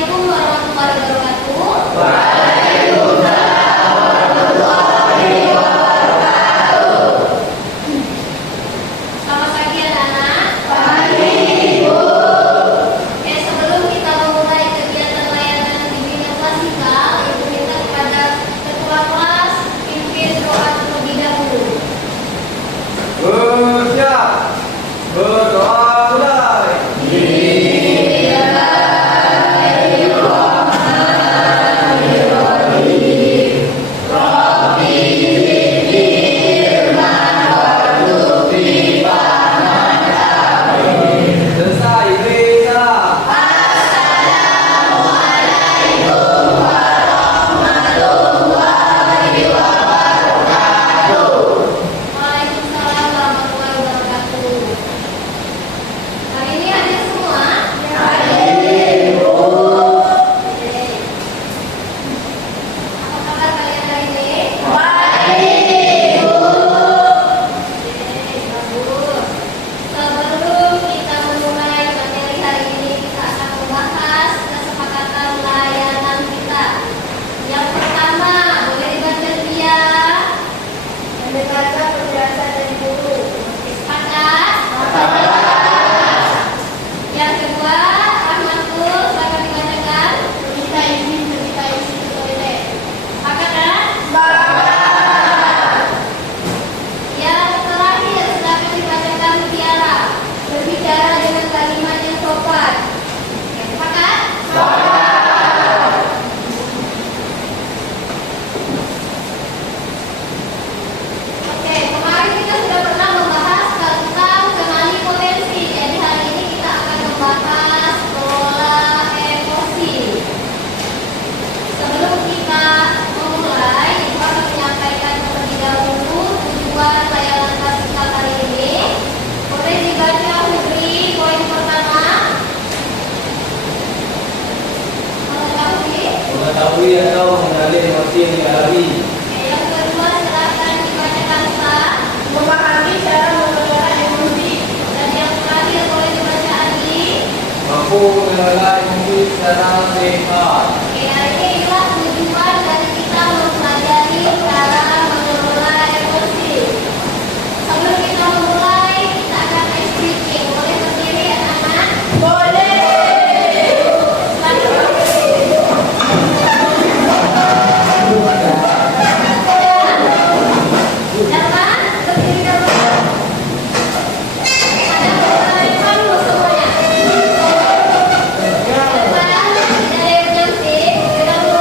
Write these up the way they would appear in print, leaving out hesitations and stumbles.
Assalamualaikum warahmatullahi wabarakatuh. Selamat pagi anak-anak. Oke, sebelum kita memulai kegiatan layanan bimbingan klasikal, Ibu minta kepada ketua kelas pimpin doa terlebih dahulu. Siap. Berdoa mulai. Selesai, beri salam. Waalaikumsalam warahmatullahi wabarakatuh. Hari ini hadir semua? Oke. Apa kabar kalian hari ini? Oke, bagus. Sebelum kita memulai materi hari ini, kita akan membahas kesepakatan layanan kita. Yang pertama, boleh dibaca dia. Yang dibaca penjelasan dari guru. Sepakat? Yang kedua, Rahmatul, silakan dibacakan. Kita isi toilet. Sepakat kan? Yang terakhir, silakan dibacakan Tiara. Berbicara dengan kalimat yang sopan. Oke, sepakat? Oke, kemarin kita sudah pernah membahas tentang kenali potensi. Jadi hari ini kita akan membahas pola emosi. Sebelum kita memulai, Ibu akan menyampaikan terlebih dahulu tujuan layanan klasikal hari ini. Boleh dibaca Hubri poin pertama. Mengetahui atau mengenali emosi yang dialami. Oke, yang kedua silakan dibacakan Sa. Memahami cara mengelola emosi. Dan yang terakhir boleh dibaca Adi. Mampu mengelola emosi secara sehat. Oke, hari ini inilah tujuan dari kita mempelajari cara mengelola emosi. Sebelum kita memulai, kita akan ice breaking. Boleh berdiri anak-anak? Boleh. Silakan. Dapat berdiri dulu. Ada beberapa dulu semuanya. Depan, tidak ada yang nyamping. Beda dulu.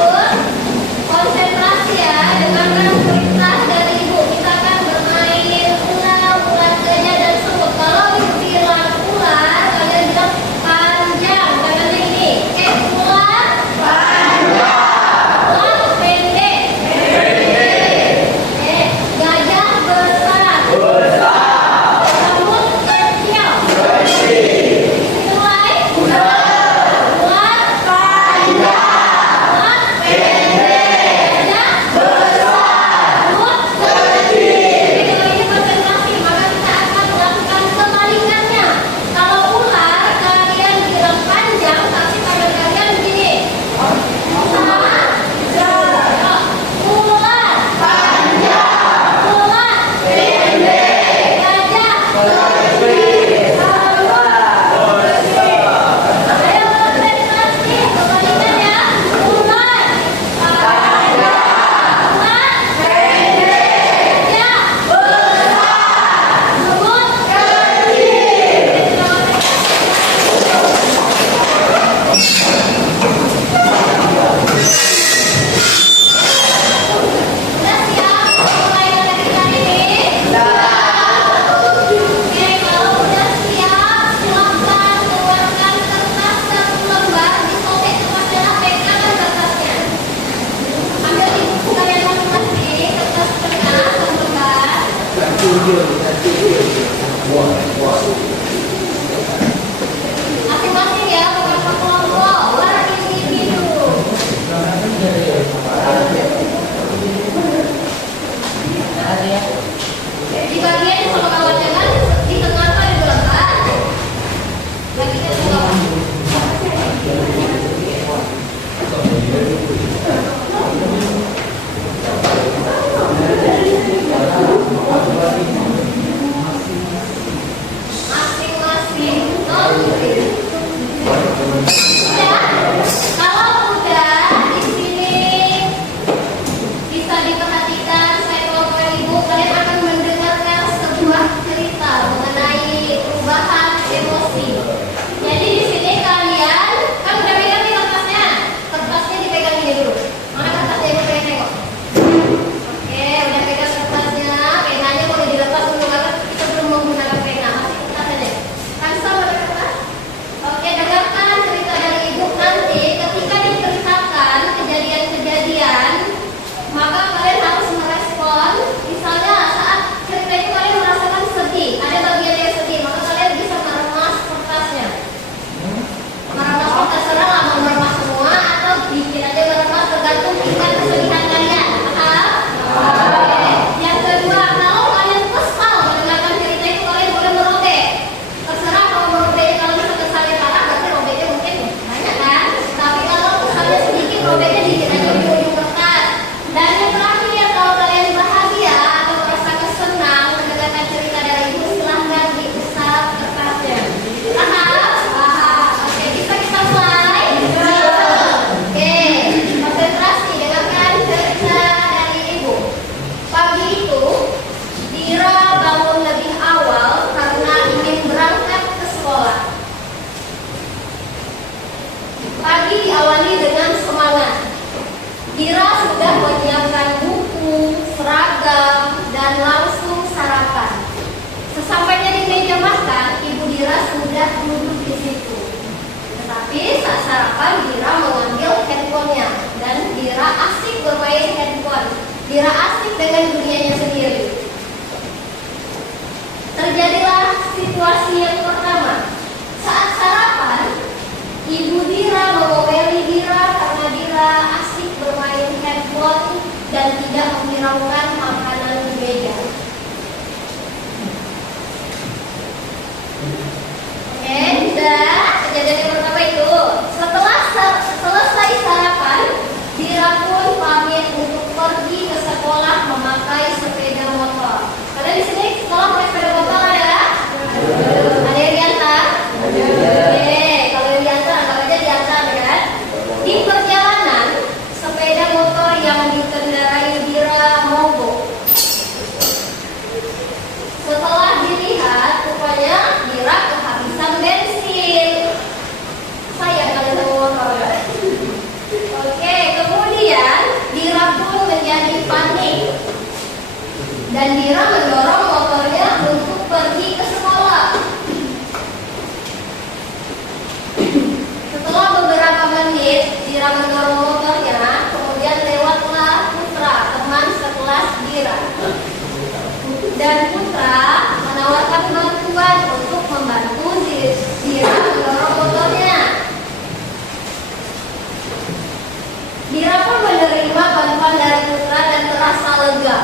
Dira sudah menyiapkan buku, seragam, dan langsung sarapan. Sesampainya di meja makan, Ibu Dira sudah duduk di situ. Tetapi saat sarapan, Dira mengambil handphonenya dan Dira asik bermain handphone. Dira asik dengan dunianya sendiri. Terjadilah situasi yang pertama. Saat sarapan, Ibu Dira mengomeli Dira karena Dira asik bermain handphone dan tidak menghiraukan makanan di meja. Oke, sudah kejadian yang pertama itu. Setelah selesai sarapan, Dira pun pamit untuk pergi ke sekolah memakai sepeda motor. Kalian di sini sekolah pakai sepeda motor ada? Ada yang diantar? Oke, kalau yang diantar, anggap aja diantar kan? Di perjalanan, sepeda motor yang dikendarai Dira mogok. Setelah dilihat, rupanya Dira kehabisan bensin. Sayang kali sama motor ya. Oke, kemudian Dira pun menjadi panik dan Dira mendorong motornya untuk pergi ke sekolah. Setelah beberapa menit Dira mendorong motornya, kemudian lewatlah Putra, teman sekelas Dira. Dan Putra menawarkan bantuan untuk membantu Dira mendorong motornya. Dira pun menerima bantuan dari Putra dan terasa lega.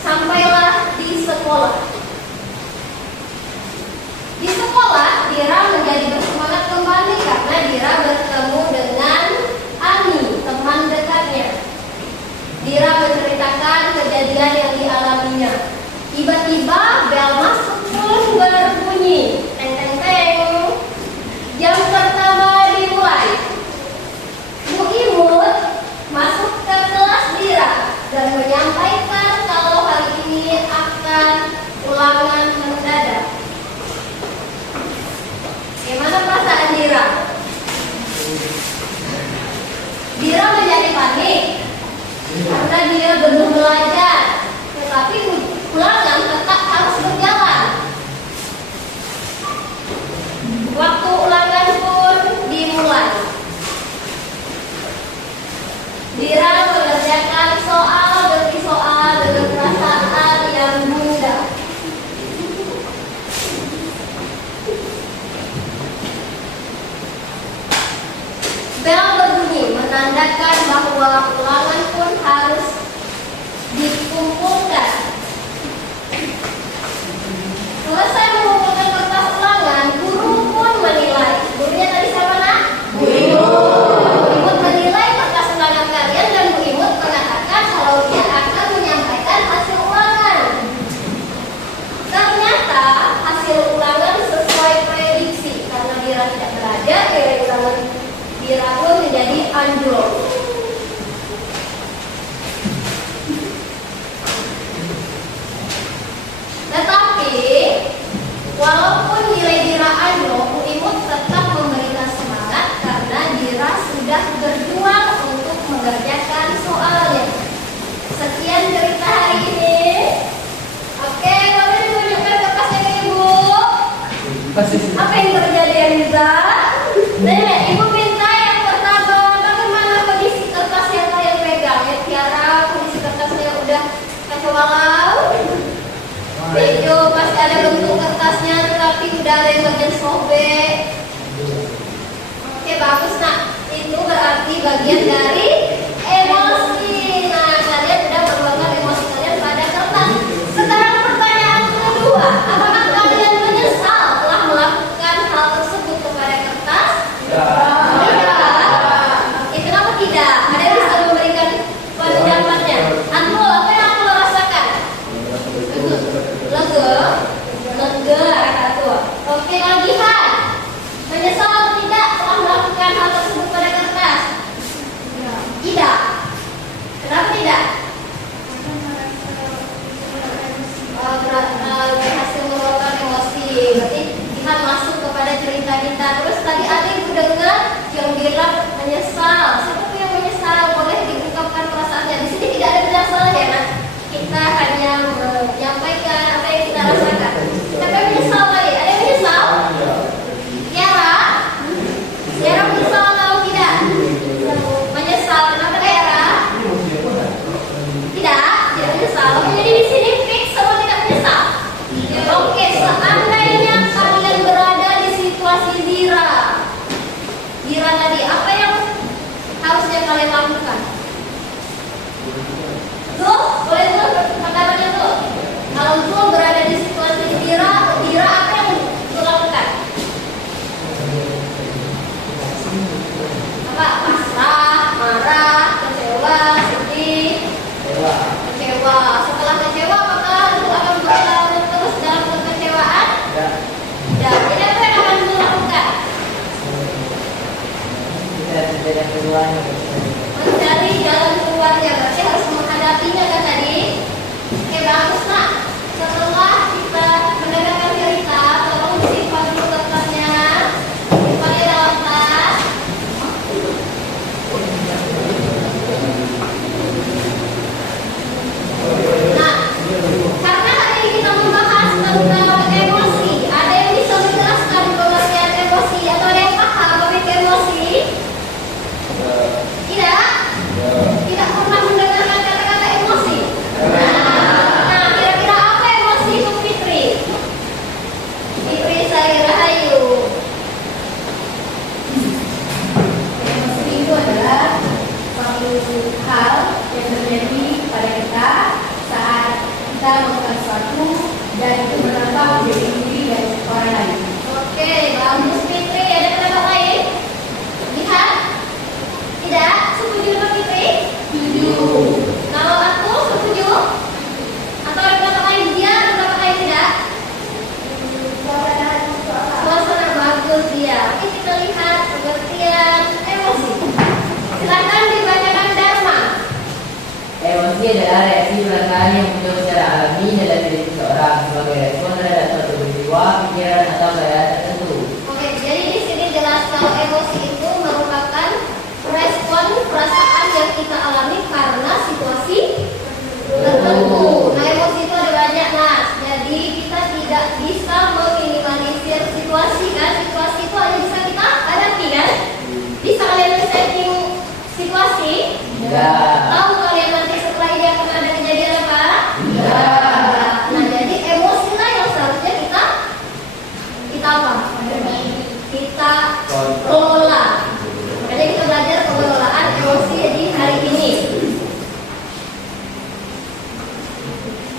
Sampailah di sekolah. Di sekolah, Dira menjadi bersemangat kembali karena Dira bertemu dengan Ani, teman dekatnya. Dira menceritakan kejadian yang dialaminya. Tiba-tiba bel masuk pun berbunyi. Teng teng teng. Jam pertama dimulai. Bu Imut masuk ke kelas Dira dan menyampaikan kalau hari ini akan ulangan mendadak. Bagaimana perasaan Dira? Dira menjadi panik karena dia belum belajar, tetapi ulangan tetap harus berjalan. Waktu ulangan pun dimulai. Dira mengerjakan soal demi soal dengan perasaan yang mudah. Bel berbunyi menandakan bahwa ulangan pun harus dikumpulkan. Selesai mengumpulkan kertas ulangan, guru pun menilai. Gurunya tadi siapa nak? Bu Imut. Bu Imut menilai kertas ulangan kalian dan Bu Imut mengatakan kalau dia akan menyampaikan hasil ulangan. Ternyata hasil ulangan sesuai prediksi karena Dira tidak belajar, ulangan Dira pun menjadi anjlok. Tetapi walaupun nilai Dira anjlok, Bu Imut tetap memberikan semangat karena Dira sudah berjuang untuk mengerjakan soalnya. Sekian cerita hari ini. Oke, kami menunjukkan kertasnya ke Ibu. Apa yang terjadi Eliza? Nenek, Ibu minta yang pertama, bagaimana kondisi kertas yang kalian pegang? Ya Tiara, kondisi kertasnya udah kacau balau. Video masih ada bentuk kertasnya, tetapi udah ada yang bagian sobek. Oke, bagus nak. Itu berarti bagian dari emosi. Nah, kalian sudah meluapkan emosi kalian pada kertas. Sekarang pertanyaan kedua, apakah kalian menyesal telah melakukan hal tersebut kepada kertas? Tidak. Kenapa tidak? Ada yang bisa memberikan pendapatnya? Antul, apa yang Antul rasakan? Lega, Antul. Oke, Algihan, menyesal atau tidak telah melakukan hal tersebut pada kertas? kalian lakukan? Tuh, boleh tuh kata-katanya tuh. Kalau tuh berada di situasi Tira apa yang tuh lakukan? Apa? Pasrah, marah, kecewa, sedih, kecewa. Setelah kecewa, apakah itu akan berlarut terus dalam kekecewaan? Ya, jadi apa yang akan tuh lakukan? Mencari jalan keluarnya, berarti harus menghadapinya kan tadi? Oke, bagus nak. Setelah kita mendengarkan cerita, tolong disimpan dulu kertasnya, simpan di dalam tas. Nah, karena hari ini kita membahas tentang emosi, ada yang bisa menjelaskan pengertian emosi atau ada yang paham memiliki emosi? Tidak? Tidak pernah mendengarkan kata-kata emosi? Nah, kira-kira apa emosi itu Fitri? Fitri saya Rahayu. Emosi itu adalah suatu hal yang terjadi pada kita saat kita melakukan sesuatu dan itu berdampak menjadi diri dari orang lain. Oke, bagus Fitri. Ada pendapat lain? Lihat? Tidak? Setuju dengan Fitri? Setuju. Kalau aku setuju? Atau ada pendapat lain? Dia ada pendapat lain tidak? Suasana bagus dia. Oke, kita lihat pengertian emosi. Silakan dibacakan Dharma. Emosi adalah reaksi perasaan yang muncul secara alami dalam diri seseorang sebagai respon terhadap suatu peristiwa, pikiran atau keadaan tertentu. Oke, jadi di sini jelas kalau emosi itu merupakan respon perasaan yang kita alami karena situasi tertentu. Nah, emosi itu ada banyak, Mas. Jadi kita tidak bisa meminimalisir situasi kan? Situasi itu hanya bisa kita hadapi kan? Bisa kalian setting situasi? Enggak. Tahu kalian nanti setelah ini akan ada kejadian apa? Enggak. Nah, jadi emosi lah yang seharusnya kita apa? Kita kelola. Makanya kita belajar pengelolaan emosi di hari ini.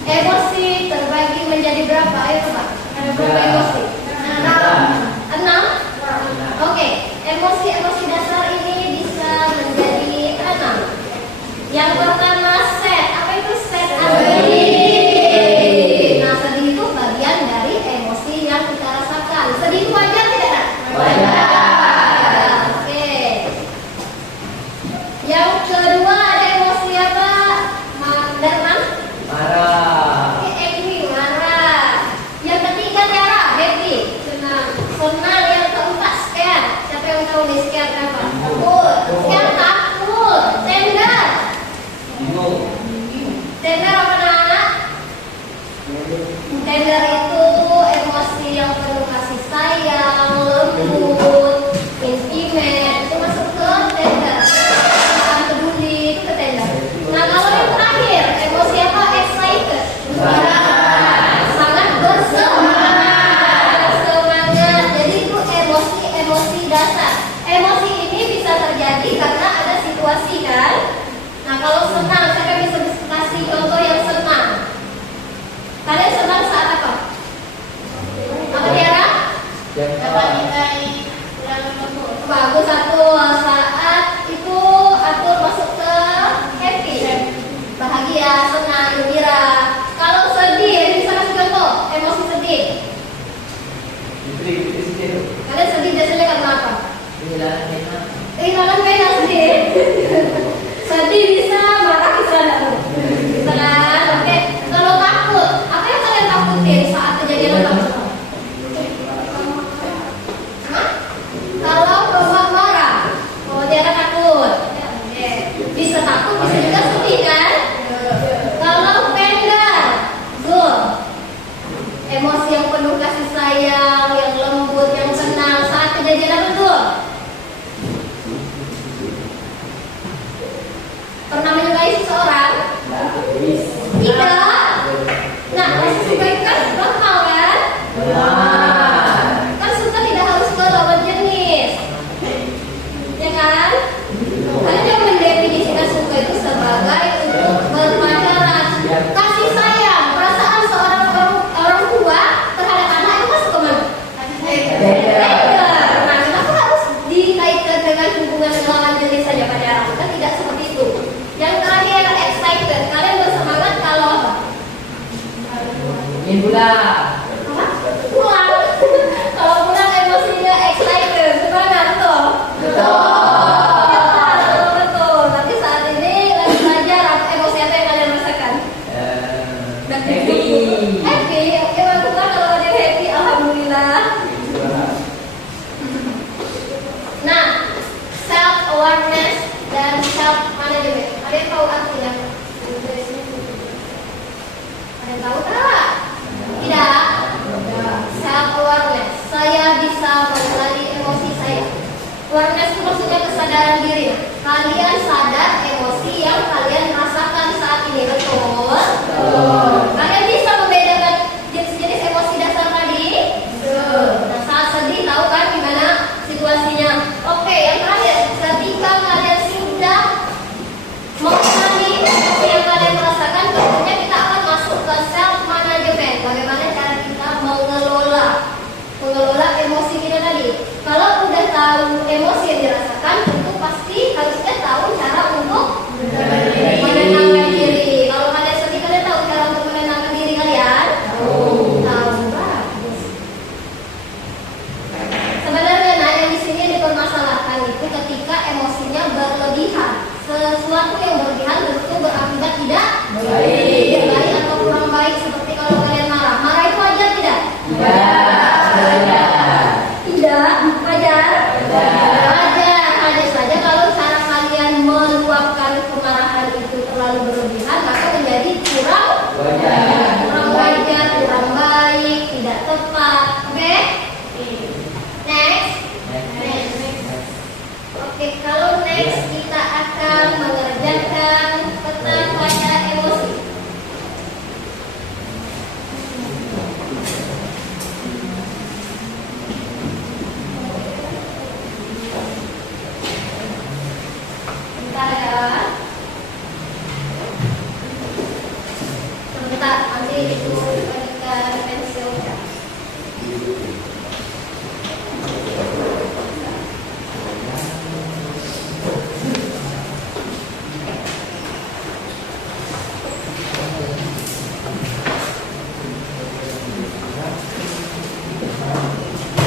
Emosi terbagi menjadi berapa? Ayo coba. Ada berapa emosi? 6. Oke, emosi dasar ini bisa menjadi 6. Yang pertama set. Apa itu set? Sedih. Nah, sedih itu bagian dari emosi yang kita rasakan. Sedih itu wajar tidak, Nak? Wajar. Oke. Yang kedua ada emosi apa? Darman? Marah. Oke, angry, marah. Yang ketiga Tiara, happy, senang. Senang. Yang keempat scare. Siapa yang tahu nih scare apa? Takut. Scare takut. Tender. Bingung. Tender apa nak? Tender itu emosi yang penuh kasih sayang, lembut, intimate. Itu masuk ke tender. Akan peduli itu ke tender. Nah, kalau yang terakhir emosi apa? Excited. Sangat bersemangat. Semangat. Jadi itu emosi dasar. Emosi ini bisa terjadi karena ada situasi kan. Nah, kalau senang, saya bisa kasih contoh yang senang. Kalian senang saat apa? Apa Tiara? Dapat nilai yang bagus. Bagus satu. Saat itu atur masuk ke happy, bahagia, senang, gembira. Kalau sedih, bisa kasih contoh emosi sedih. Fitri sedih. Kalian sedih biasanya karena apa? Kehilangan enak. Kehilangan pena sedih. Sedih bisa marah Awareness itu maksudnya kesadaran diri. Kalian sadar emosi yang kalian rasakan saat ini, betul? Kalian bisa membedakan jenis-jenis emosi dasar tadi? Nah, saat sedih tahu kan gimana situasinya? Oke, yang terakhir, ketika kalian sudah mengenali emosi yang kalian rasakan, tentunya kita akan masuk ke self management. Bagaimana cara kita mengelola emosi kita tadi? Kalau udah tahu emosi yang dirasakan, tentu pasti harusnya tahu cara untuk menenangkan diri. Kalau kalian sedih, kalian tahu cara untuk menenangkan diri kalian? Tahu. Bagus. Sebenarnya yang di sini dipermasalahkan itu ketika emosinya berlebihan. Sesuatu yang berlebihan tentu berakibat tidak baik atau kurang baik. Seperti kalau kalian marah itu wajar tidak? Tidak, wajar. Wajar saja kalau cara kalian meluapkan kemarahan itu terlalu berlebihan, maka menjadi kurang wajar, kurang baik, tidak tepat. Oke? Next. Oke, kalau next kita akan mengerjakan peta pada emosi. Bentar ya. Sebentar, nanti itu berikan pensil.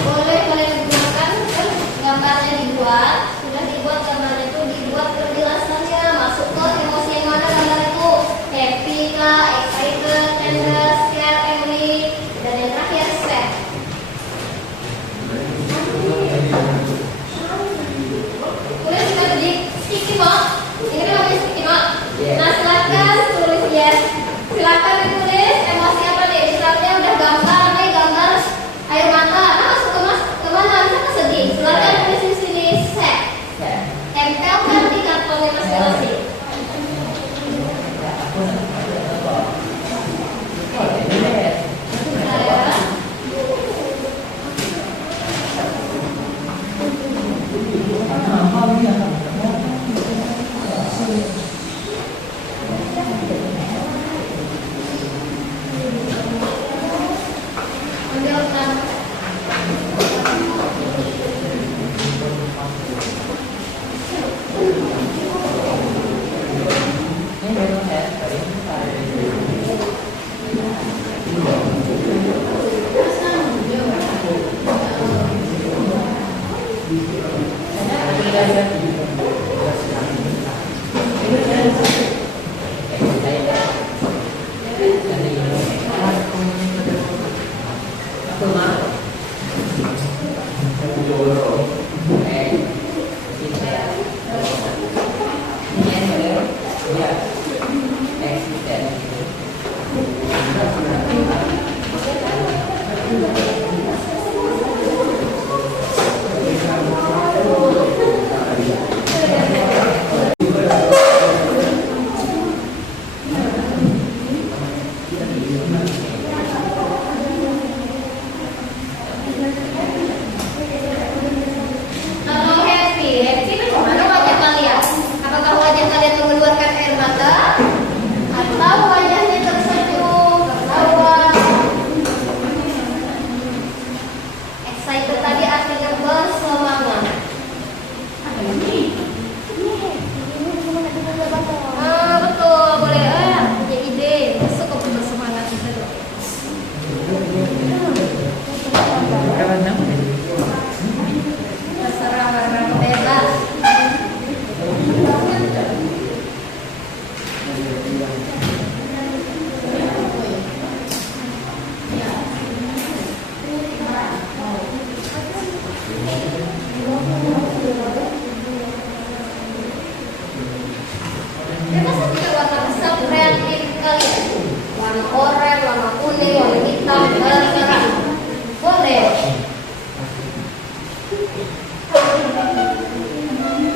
Boleh kalian gunakan kan gambarnya dibuat, sudah dibuat gambarnya itu dibuat penjelasannya, masuk ke emosi yang mana gambar itu, happy kah, excited, tender, scared, angry, dan yang terakhir sad. Tulis juga di sticky note, ini kan namanya sticky note. Nah silakan tulis ya, silakan ditulis emosi apa nih, misalnya udah gambar nih, gambar air mata, nah masuk ke mana? Bisa ke sedih. Silakan tulis di sini sad. Tempelkan di kartonnya masing-masing. Ambilkan.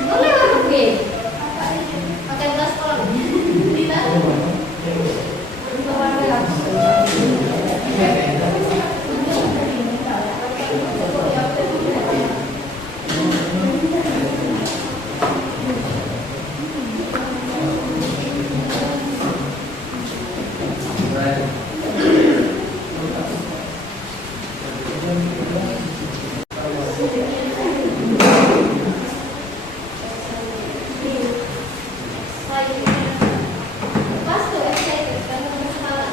Boleh orang gue. Pakai plastik. Tidak. Pas tuh excited karena masalah.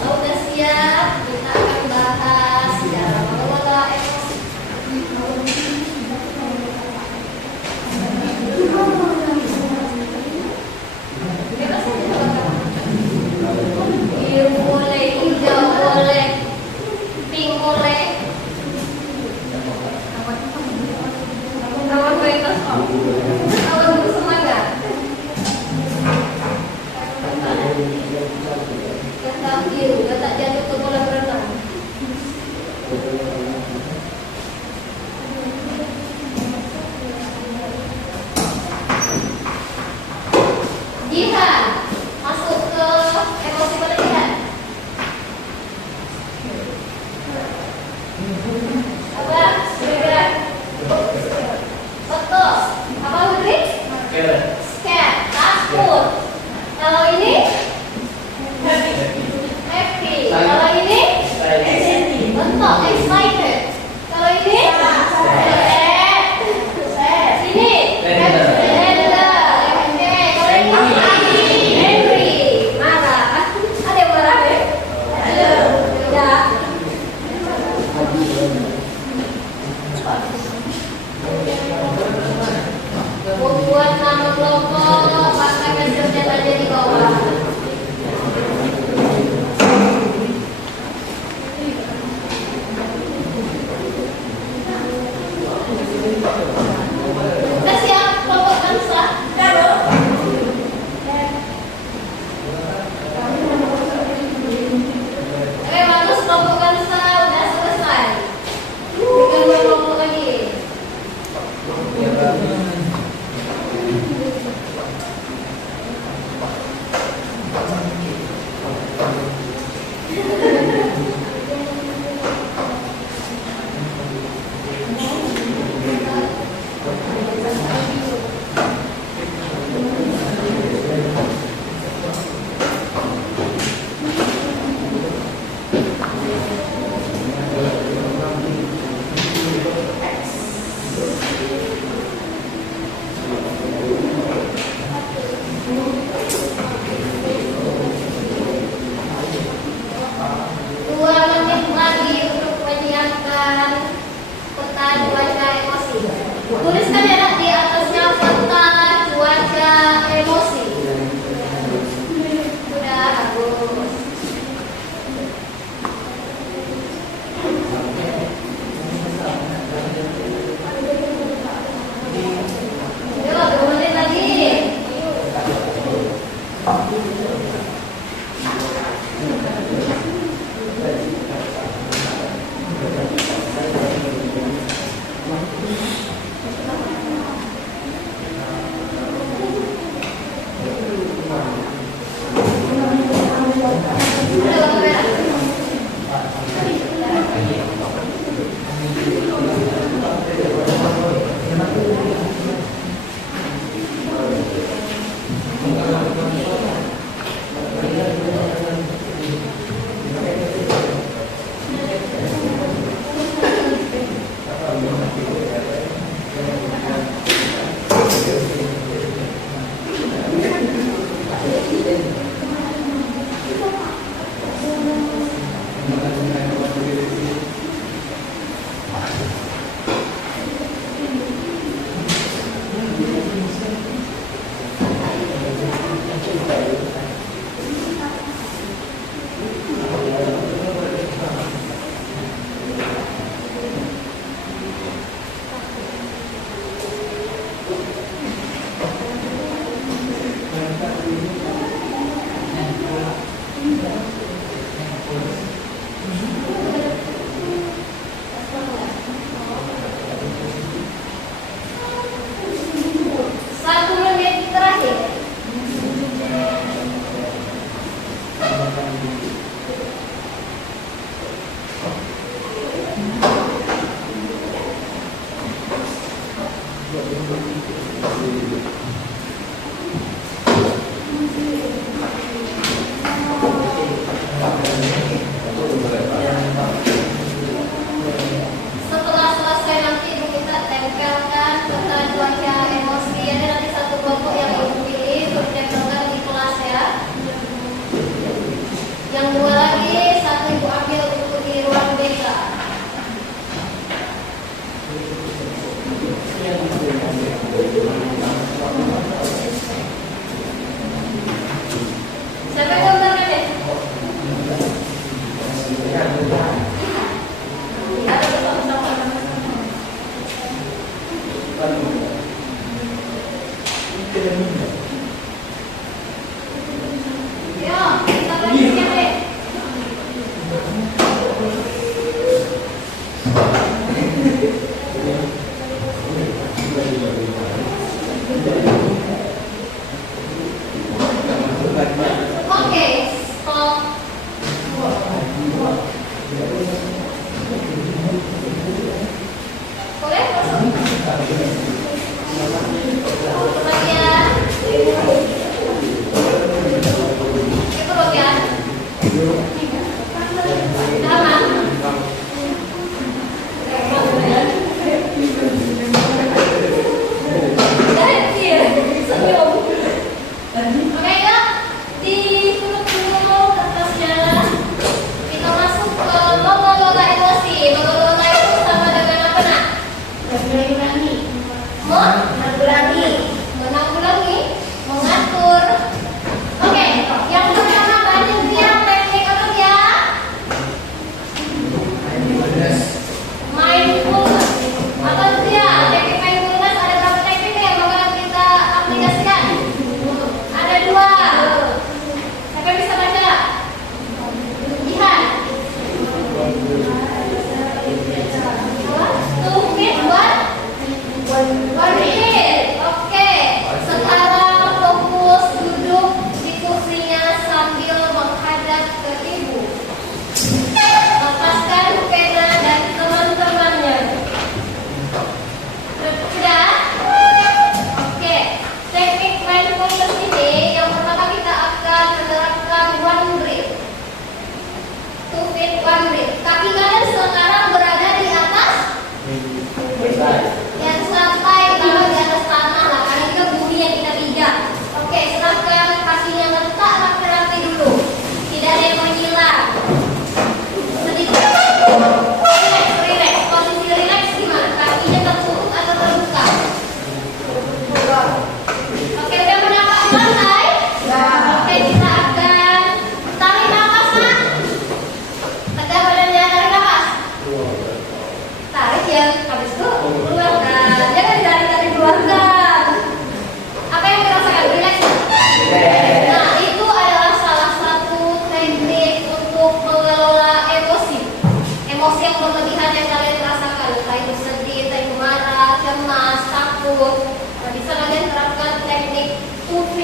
Kalau udah siap, kita akan bahas cara mengelola emosi. Bebas aja bakal. Biru boleh, hijau boleh, pink boleh. Awan bebas kok. Awan bersemangat. Tetap biru, tetap jatuh ke kolam renang. Jihan, masuk ke emosi berlebihan. Apa? Sudah. Betul. Apa Putri? Scared, takut. Kalau ini? Happy. Kalau ini? Betul, excited. Kalau ini? Sad. Sini? Tender. Oke. Kalau ini? Angry. Marah. Ada yang marah deh? Tidak. Membuat nama kelompok, pakai mesinnya aja di bawah. Udah siap kelompok bangsa? Oke, bagus kelompok bangsa udah selesai. Tinggal 2 kelompok lagi. Tuliskan ya Nak, di atasnya peta cuaca emosi. Sudah bagus. Yuk, 2 menit lagi.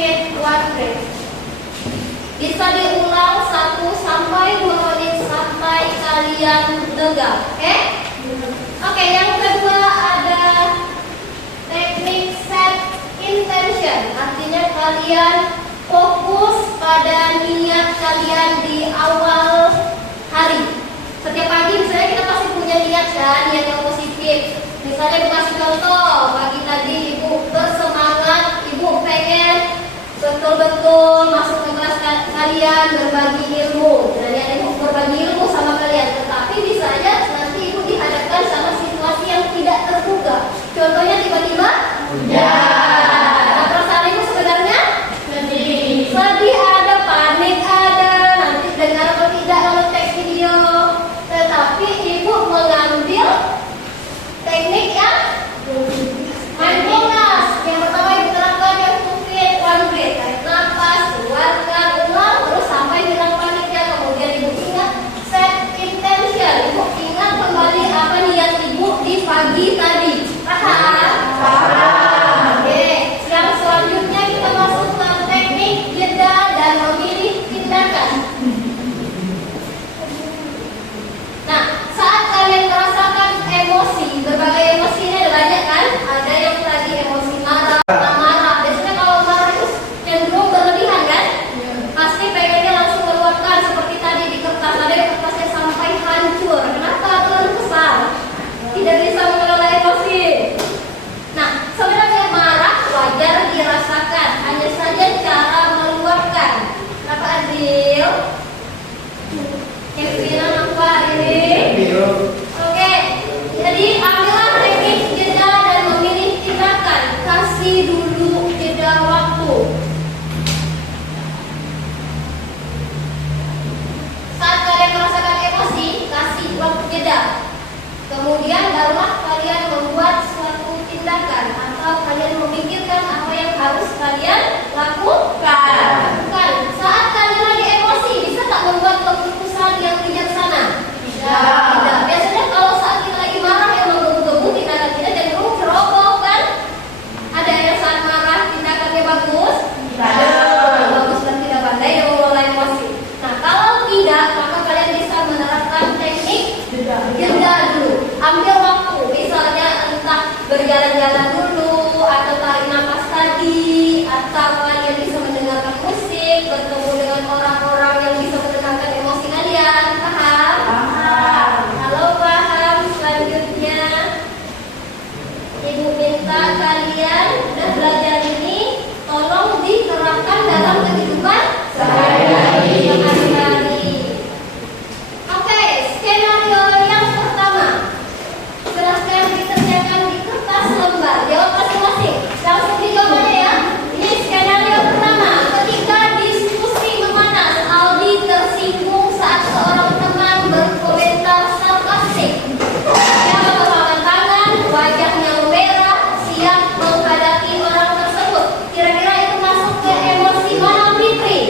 speak one breath. Bisa diulang 1 sampai 2 menit sampai kalian dengar. Oke, yang kedua ada teknik set intention. Artinya kalian fokus pada niat kalian di awal hari. Setiap pagi misalnya kita pasti punya niat kan, niat yang positif. Misalnya ibu kasih contoh, pagi tadi ibu bersemangat, ibu pengen betul-betul masuk ke kelas kalian berbagi ilmu. Dan niat ibu berbagi ilmu sama kalian. Tetapi bisa aja nanti ibu dihadapkan sama situasi yang tidak terduga. Contohnya tiba-tiba Nah, perasaan ibu sebenarnya sedih ada, panik ada, nanti dengar atau tidak lalu teks video. Tetapi ibu mengambil teknik yang mindfulness. Yang pertama ibu terapkan yang stupid, one breath, tarik nafas, keluarkan, ulang, terus sampai hilang paniknya. Kemudian ibu ingat set intention, ibu ingat kembali apa niat ibu di pagi tadi. Paham? Oke, yang selanjutnya kita masuk ke teknik jeda dan memilih tindakan. Nah, saat kalian merasakan emosi, berbagai emosi ini ada banyak kan? Ada yang tadi emosi marah. Biasanya kalau marah itu cenderung berlebihan kan? Pasti pengennya langsung meluapkan seperti tadi di kertas. Ada yang kertasnya sampai hancur. Kenapa? Terlalu kesal. Tidak bisa mengelola emosi. Nah, sebenarnya marah wajar dirasakan, hanya saja cara meluapkan. Kenapa Adil? Yang bilang apa ini? Oke, jadi ambillah teknik jeda dan memilih tindakan. Kasih dulu jeda waktu. Saat kalian merasakan emosi, kasih waktu jeda. Kemudian barulah kalian membuat suatu tindakan atau kalian memikirkan apa yang harus kalian lakukan. Saat kalian lagi emosi, bisa tak membuat keputusan yang bijaksana? Tidak. Biasanya kalau saat kita lagi marah yang menggebu-gebu tindakan kita cenderung ceroboh kan? Ada yang saat marah tindakannya bagus? Bagus dan tidak pandai dan mengelola emosi. Nah, kalau tidak, maka kalian bisa menerapkan teknik jeda dulu. Ambil waktu, misalnya entah berjalan-jalan dulu atau tarik nafas tadi, atau kalian bisa mendengarkan musik, bertemu dengan orang-orang yang bisa menenangkan emosi kalian. Paham? Kalau paham, selanjutnya ibu minta kalian udah belajar ini tolong diterapkan dalam kehidupan sehari-hari. Oke, skenario yang pertama. Silahkan dikerjakan di kertas lembar. Jawab masing-masing. Langsung dijawabnya ya. Ini skenario pertama. Ketika diskusi memanas, Aldi tersinggung saat seorang teman berkomentar sarkastik. Dia mengulurkan tangan, wajahnya memerah, siap menghadapi orang tersebut. Kira-kira itu masuk ke emosi mana, Fitri?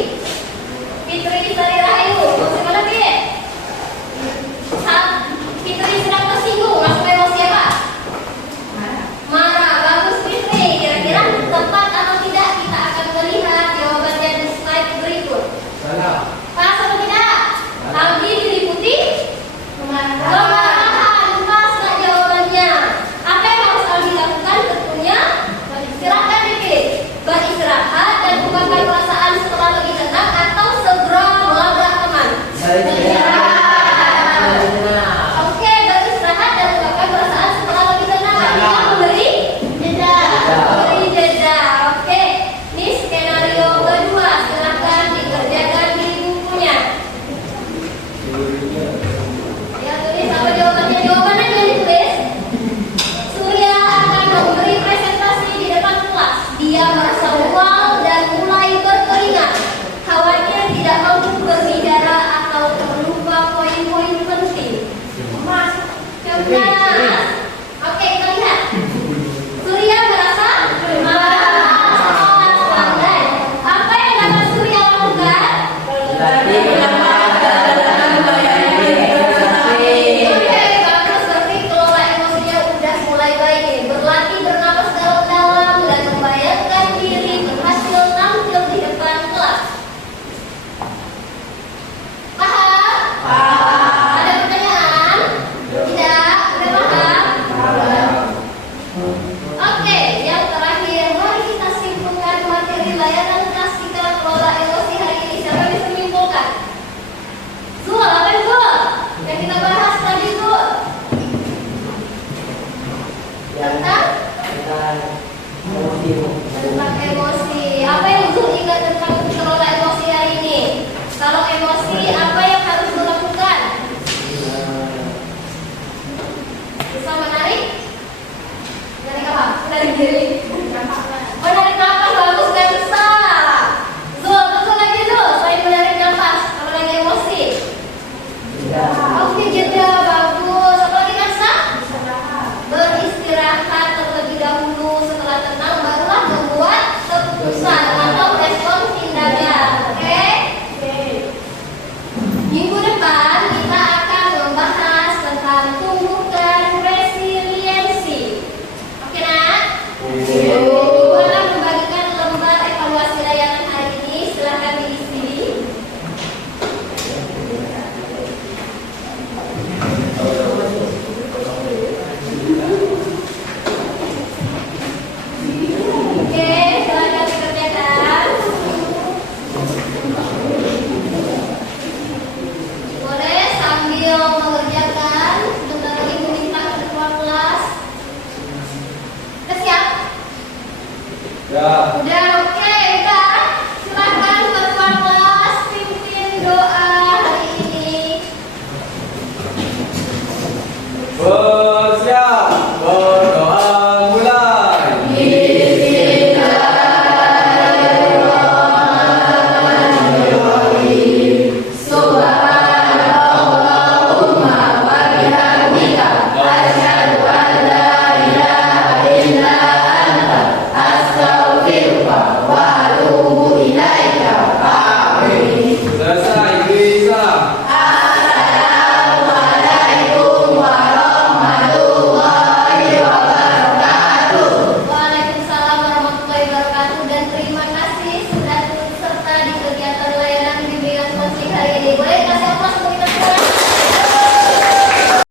hari ini. Boleh kasih aplaus